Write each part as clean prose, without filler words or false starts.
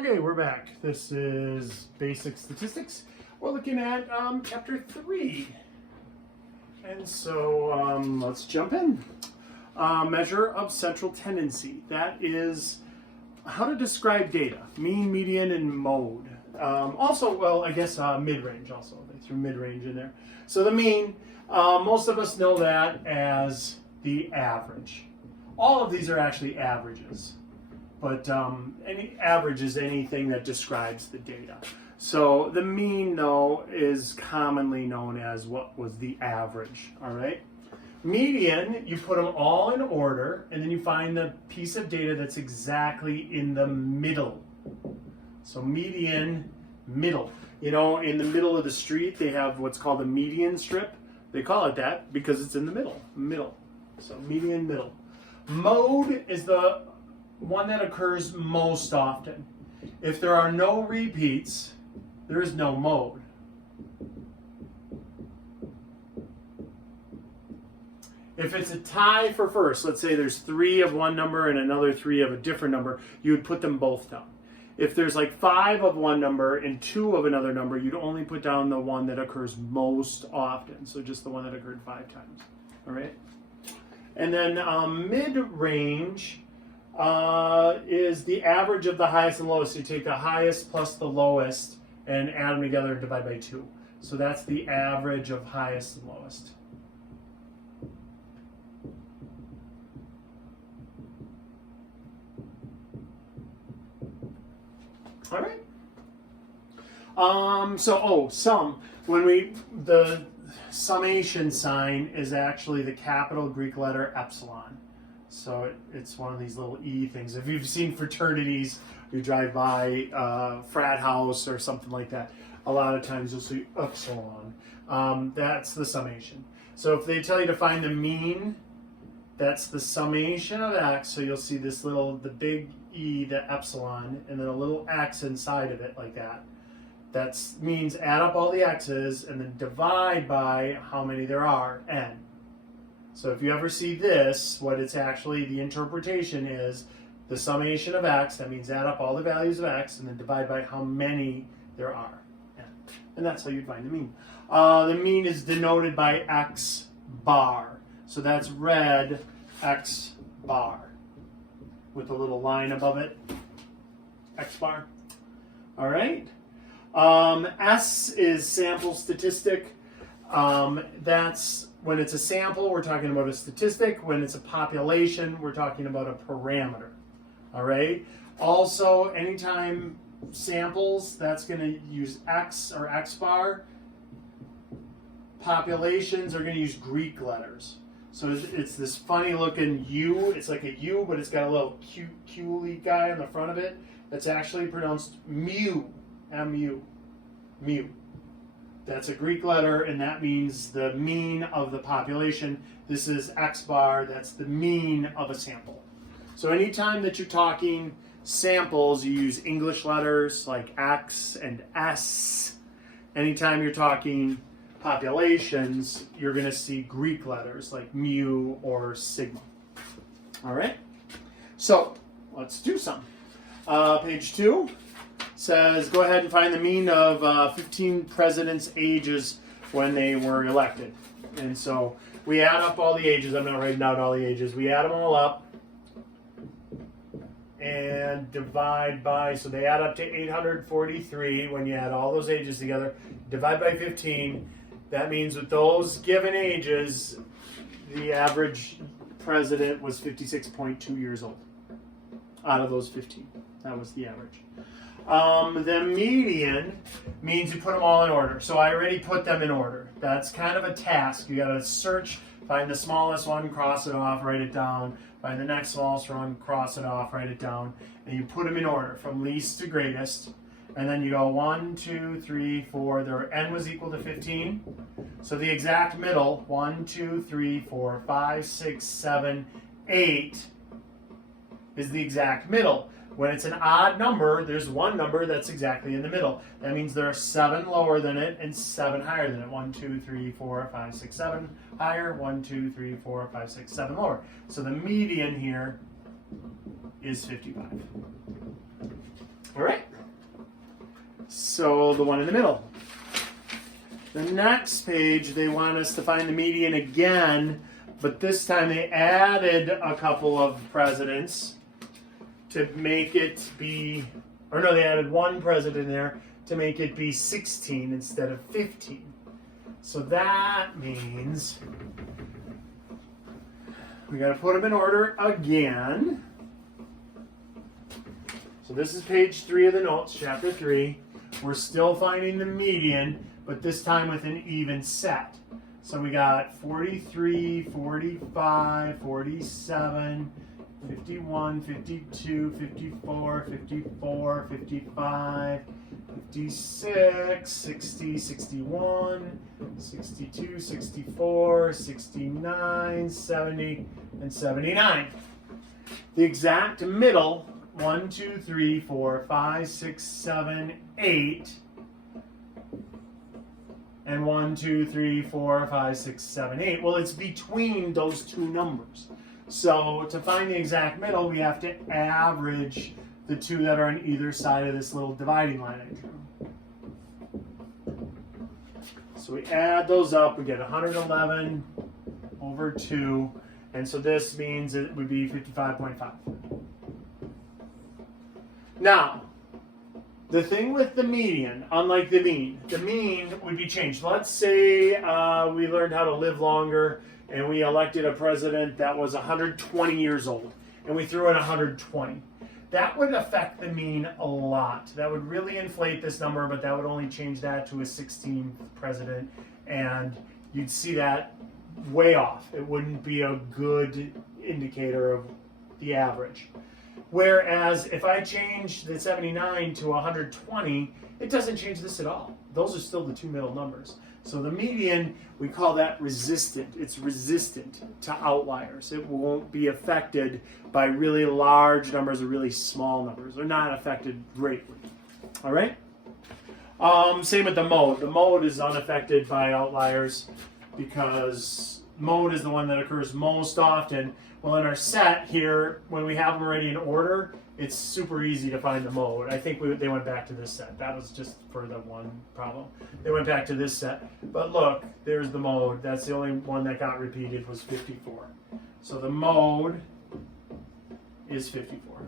Okay, we're back. This is Basic Statistics. We're looking at Chapter 3. And so let's jump in. Measure of central tendency. That is how to describe data. Mean, median, and mode. Also, well, I guess mid-range also. They threw mid-range in there. So the mean, most of us know that as the average. All of these are actually averages. But any average is anything that describes the data. So the mean, though, is commonly known as what was the average, all right? Median, you put them all in order, and then you find the piece of data that's exactly in the middle. So median, middle. You know, in the middle of the street, they have what's called a median strip. They call it that because it's in the middle. So median, middle. Mode is the one that occurs most often. If there are no repeats, there is no mode. If it's a tie for first, let's say there's 3 of one number and another 3 of a different number, you would put them both down. If there's like 5 of one number and 2 of another number, you'd only put down the one that occurs most often. So just the one that occurred 5 times. All right? And then mid-range is the average of the highest and lowest. So you take the highest plus the lowest and add them together and divide by 2. So that's the average of highest and lowest. All right. Sum. The summation sign is actually the capital Greek letter epsilon. So it's one of these little E things. If you've seen fraternities, you drive by a frat house or something like that, a lot of times you'll see epsilon. That's the summation. So if they tell you to find the mean, that's the summation of x. So you'll see this the big E, the epsilon, and then a little x inside of it like that. That means add up all the x's and then divide by how many there are, n. So if you ever see this, what it's actually, the interpretation is the summation of x. That means add up all the values of x and then divide by how many there are. And that's how you'd find the mean. The mean is denoted by x bar. So that's red x bar with a little line above it. X bar. All right. S is sample statistic. That's when it's a sample, we're talking about a statistic. When it's a population, we're talking about a parameter. All right. Also, anytime samples, that's going to use X or X bar. Populations are going to use Greek letters. So it's this funny looking U. It's like a U, but it's got a little Q guy on the front of it. That's actually pronounced mu. M-U. Mu. That's a Greek letter, and that means the mean of the population. This is X bar. That's the mean of a sample. So anytime that you're talking samples, you use English letters like X and S. Anytime you're talking populations, you're going to see Greek letters like mu or sigma. All right? So let's do some. Page 2. Says, go ahead and find the mean of 15 presidents' ages when they were elected. And so we add up all the ages. I'm not writing down all the ages. We add them all up and divide by, so they add up to 843 when you add all those ages together. Divide by 15. That means with those given ages, the average president was 56.2 years old out of those 15. That was the average. The median means you put them all in order. So I already put them in order. That's kind of a task. You got to search, find the smallest one, cross it off, write it down. Find the next smallest one, cross it off, write it down. And you put them in order from least to greatest. And then you go 1, 2, 3, 4. Their n was equal to 15. So the exact middle, 1, 2, 3, 4, 5, 6, 7, 8 is the exact middle. When it's an odd number, there's one number that's exactly in the middle. That means there are 7 lower than it and 7 higher than it. 1, 2, 3, 4, 5, 6, 7 higher. 1, 2, 3, 4, 5, 6, 7 lower. So the median here is 55. All right. So the one in the middle. The next page, they want us to find the median again, but this time they added a couple of presidents to make it be, or no, they added one president there to make it be 16 instead of 15. So that means we got to put them in order again. So this is page 3 of the notes, chapter 3. We're still finding the median, but this time with an even set. So we got 43, 45, 47, 51, 52, 54, 54, 55, 56, 60, 61, 62, 64, 69, 70, and 79. The exact middle, 1, 2, 3, 4, 5, 6, 7, 8, and 1, 2, 3, 4, 5, 6, 7, 8. Well, it's between those two numbers. So to find the exact middle, we have to average the two that are on either side of this little dividing line I drew. So we add those up, we get 111 over 2, and so this means it would be 55.5. Now, the thing with the median, unlike the mean would be changed. Let's say we learned how to live longer and we elected a president that was 120 years old and we threw in 120. That would affect the mean a lot. That would really inflate this number, but that would only change that to a 16th president, and you'd see that way off. It wouldn't be a good indicator of the average. Whereas if I change the 79 to 120, it doesn't change this at all. Those are still the two middle numbers. So the median, we call that resistant. It's resistant to outliers. It won't be affected by really large numbers or really small numbers. They're not affected greatly. All right? Same with the mode. The mode is unaffected by outliers because mode is the one that occurs most often. Well, in our set here, when we have them already in order, it's super easy to find the mode. I think they went back to this set. That was just for the one problem. They went back to this set. But look, there's the mode. That's the only one that got repeated was 54. So the mode is 54.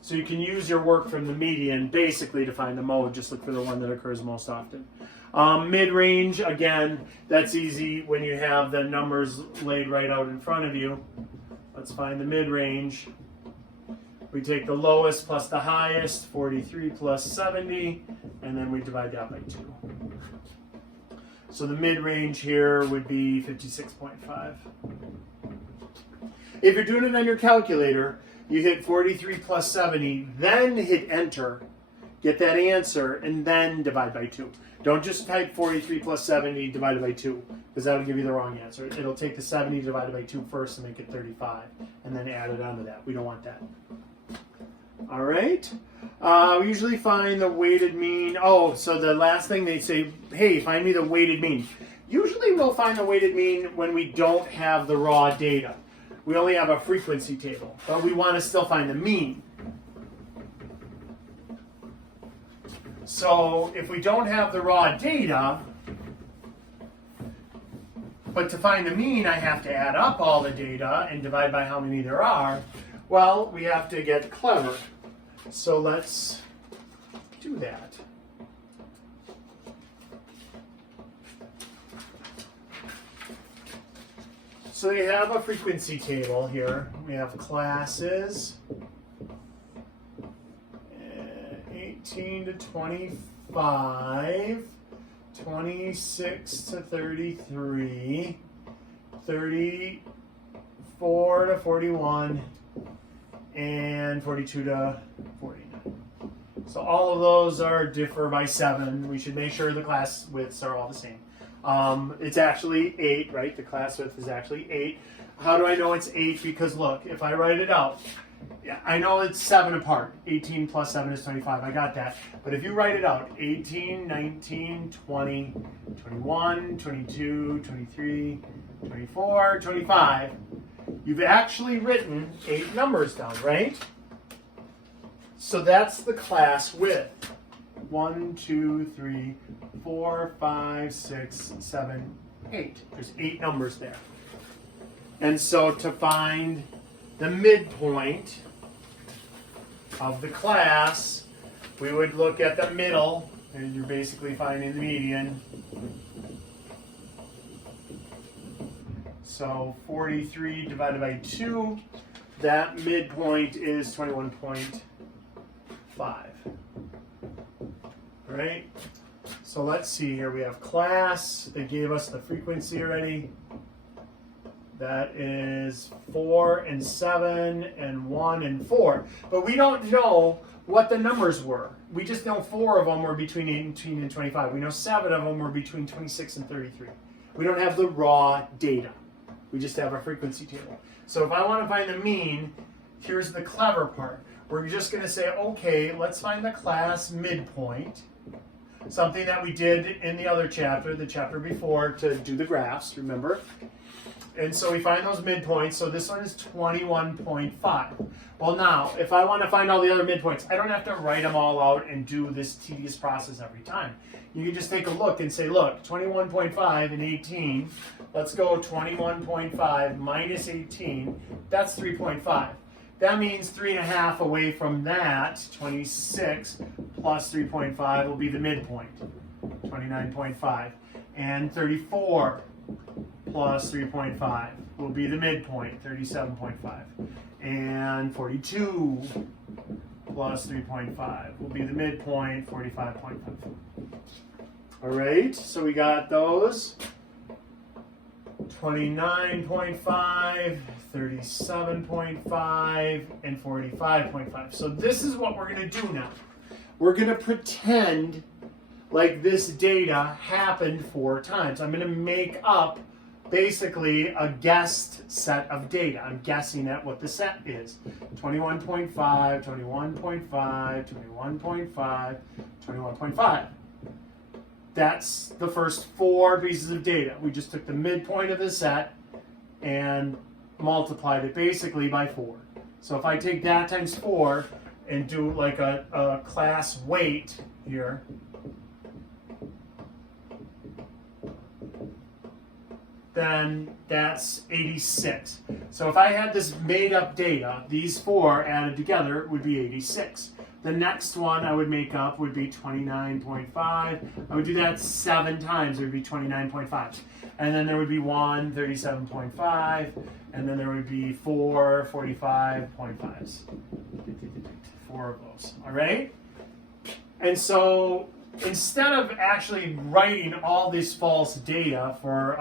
So you can use your work from the median basically to find the mode. Just look for the one that occurs most often. Mid-range, again, that's easy when you have the numbers laid right out in front of you. Let's find the mid-range. We take the lowest plus the highest, 43 plus 70, and then we divide that by 2. So the mid-range here would be 56.5. If you're doing it on your calculator, you hit 43 plus 70, then hit enter, get that answer, and then divide by 2. Don't just type 43 plus 70 divided by 2, because that will give you the wrong answer. It'll take the 70 divided by 2 first and make it 35, and then add it onto that. We don't want that. All right. We usually find the weighted mean. Oh, so the last thing they say, hey, find me the weighted mean. Usually we'll find the weighted mean when we don't have the raw data. We only have a frequency table, but we want to still find the mean. So if we don't have the raw data, but to find the mean, I have to add up all the data and divide by how many there are. Well, we have to get clever. So let's do that. So you have a frequency table here. We have classes. 18 to 25, 26 to 33, 34 to 41, and 42 to 49. So all of those differ by 7. We should make sure the class widths are all the same. It's actually 8, right? The class width is actually 8. How do I know it's 8? Because look, if I write it out, yeah, I know it's 7 apart. 18 plus 7 is 25. I got that. But if you write it out, 18, 19, 20, 21, 22, 23, 24, 25, you've actually written 8 numbers down, right? So that's the class width. 1, 2, 3, 4, 5, 6, 7, 8. There's 8 numbers there. And so to find the midpoint of the class, we would look at the middle, and you're basically finding the median. So 43 divided by 2, that midpoint is 21.5. Right? So let's see here. We have class. They gave us the frequency already. That is 4 and 7 and 1 and 4. But we don't know what the numbers were. We just know 4 of them were between 18 and 25. We know 7 of them were between 26 and 33. We don't have the raw data. We just have a frequency table. So if I want to find the mean, here's the clever part. We're just going to say, okay, let's find the class midpoint. Something that we did in the other chapter, the chapter before, to do the graphs, remember? And so we find those midpoints. So this one is 21.5. Well, now, if I want to find all the other midpoints, I don't have to write them all out and do this tedious process every time. You can just take a look and say, look, 21.5 and 18. Let's go 21.5 minus 18. That's 3.5. That means 3.5 away from that, 26 plus 3.5 will be the midpoint, 29.5. And 34 plus 3.5 will be the midpoint, 37.5. And 42 plus 3.5 will be the midpoint, 45.5. All right, so we got those. 29.5, 37.5, and 45.5. So this is what we're going to do now. We're going to pretend like this data happened 4 times. I'm going to make up basically a guessed set of data. I'm guessing at what the set is. 21.5, 21.5, 21.5, 21.5. That's the first 4 pieces of data. We just took the midpoint of the set and multiplied it basically by 4. So if I take that times 4 and do like a class weight here, then that's 86. So if I had this made up data, these 4 added together would be 86. The next one I would make up would be 29.5. I would do that 7 times. It would be 29.5. And then there would be 1, 37.5. And then there would be 4, 45.5s. 4 of those. All right? And so instead of actually writing all this false data for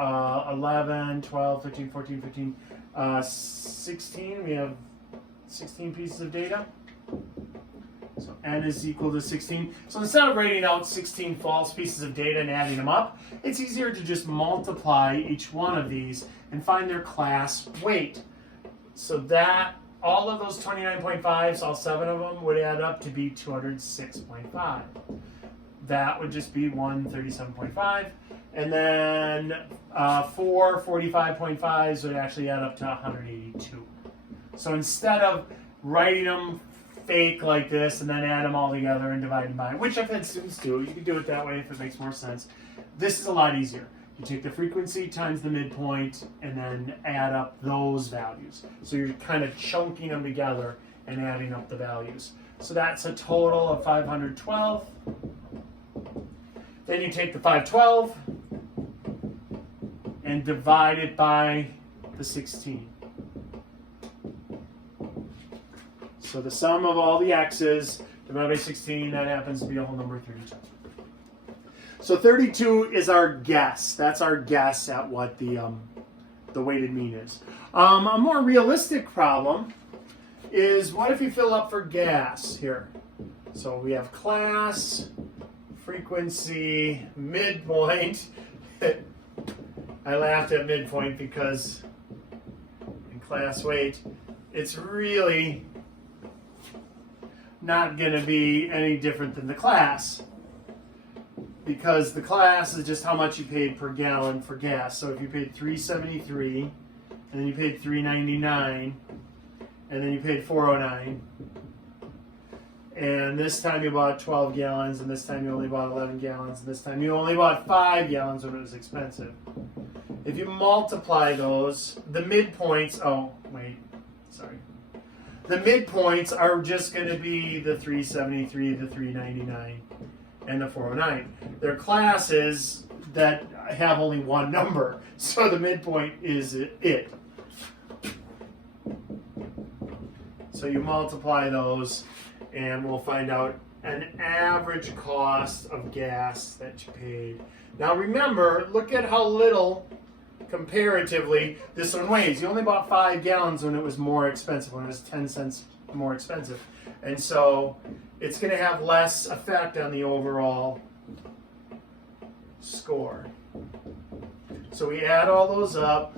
11, 12, 13, 14, 15, 16, we have 16 pieces of data. So n is equal to 16. So instead of writing out 16 false pieces of data and adding them up, it's easier to just multiply each one of these and find their class weight. So that all of those 29.5s, all 7 of them, would add up to be 206.5. That would just be 137.5. And then 4 45.5s would actually add up to 182. So instead of writing them fake like this and then add them all together and divide them by, which I've had students do. You can do it that way if it makes more sense. This is a lot easier. You take the frequency times the midpoint and then add up those values. So you're kind of chunking them together and adding up the values. So that's a total of 512. Then you take the 512 and divide it by the 16. So the sum of all the x's divided by 16, that happens to be a whole number 32. So 32 is our guess. That's our guess at what the weighted mean is. A more realistic problem is, what if you fill up for gas here? So we have class, frequency, midpoint. I laughed at midpoint because in class weight, it's really not going to be any different than the class, because the class is just how much you paid per gallon for gas. So if you paid $3.73 and then you paid $3.99 and then you paid $4.09 and this time you bought 12 gallons, and this time you only bought 11 gallons, and this time you only bought 5 gallons when it was expensive. If you multiply those, the midpoints, the midpoints are just going to be the 373, the 399, and the 409. They're classes that have only one number, so the midpoint is it. So you multiply those, and we'll find out an average cost of gas that you paid. Now remember, look at how little comparatively this one weighs. You only bought 5 gallons when it was more expensive, when it was 10 cents more expensive. And so it's going to have less effect on the overall score. So we add all those up.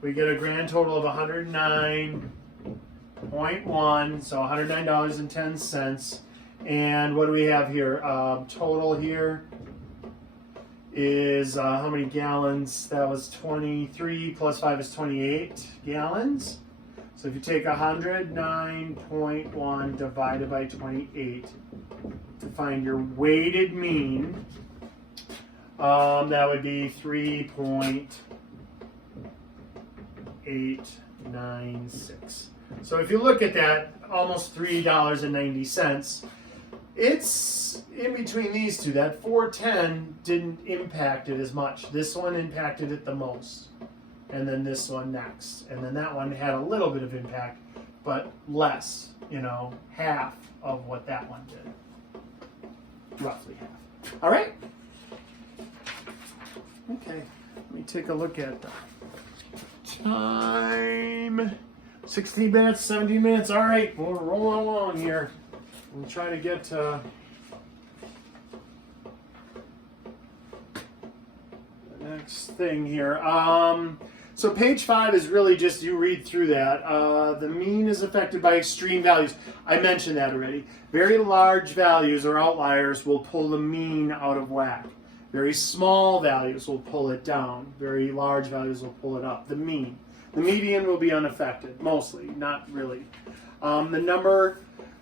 We get a grand total of 109.1, so $109.10. And what do we have here? Total here is how many gallons? That was 23 plus 5 is 28 gallons. So if you take 109.1 divided by 28 to find your weighted mean, that would be 3.896. So if you look at that, almost $3.90. It's in between these two. That 410 didn't impact it as much. This one impacted it the most. And then this one next. And then that one had a little bit of impact, but less, half of what that one did. Roughly half. All right? Okay. Let me take a look at the time. 16 minutes, 17 minutes. All right, we'll roll along here. We'll try to get to the next thing here. So page 5 is really just you read through that. The mean is affected by extreme values. I mentioned that already. Very large values or outliers will pull the mean out of whack. Very small values will pull it down. Very large values will pull it up. The mean. The median will be unaffected, mostly, not really. The number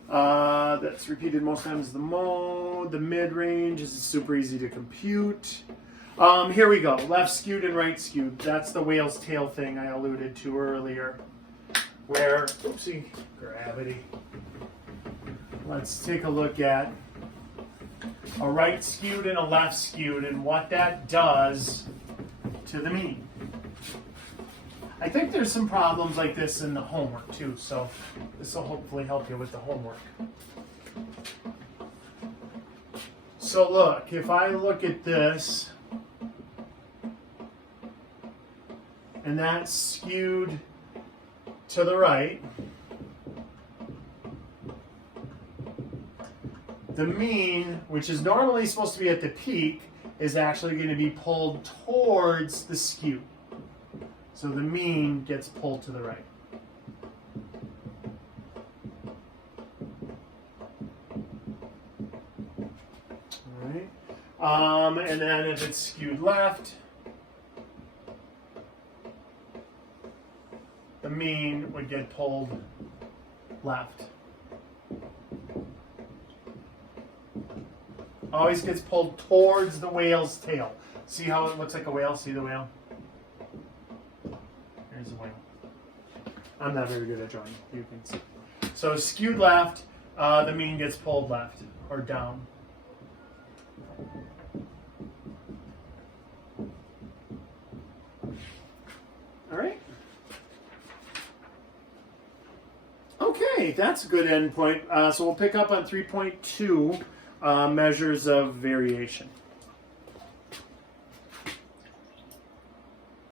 that's repeated most times is the mode. The mid-range is super easy to compute. Here we go. Left skewed and right skewed. That's the whale's tail thing I alluded to earlier. Where, oopsie, gravity. Let's take a look at a right skewed and a left skewed and what that does to the mean. I think there's some problems like this in the homework too, so this will hopefully help you with the homework. So look, if I look at this, and that's skewed to the right, the mean, which is normally supposed to be at the peak, is actually going to be pulled towards the skew. So the mean gets pulled to the right. All right. And then if it's skewed left, the mean would get pulled left. Always gets pulled towards the whale's tail. See how it looks like a whale? See the whale? There's a whale. I'm not very good at drawing. You can see. So skewed left, the mean gets pulled left or down. All right. Okay, that's a good endpoint. So we'll pick up on 3.2 measures of variation.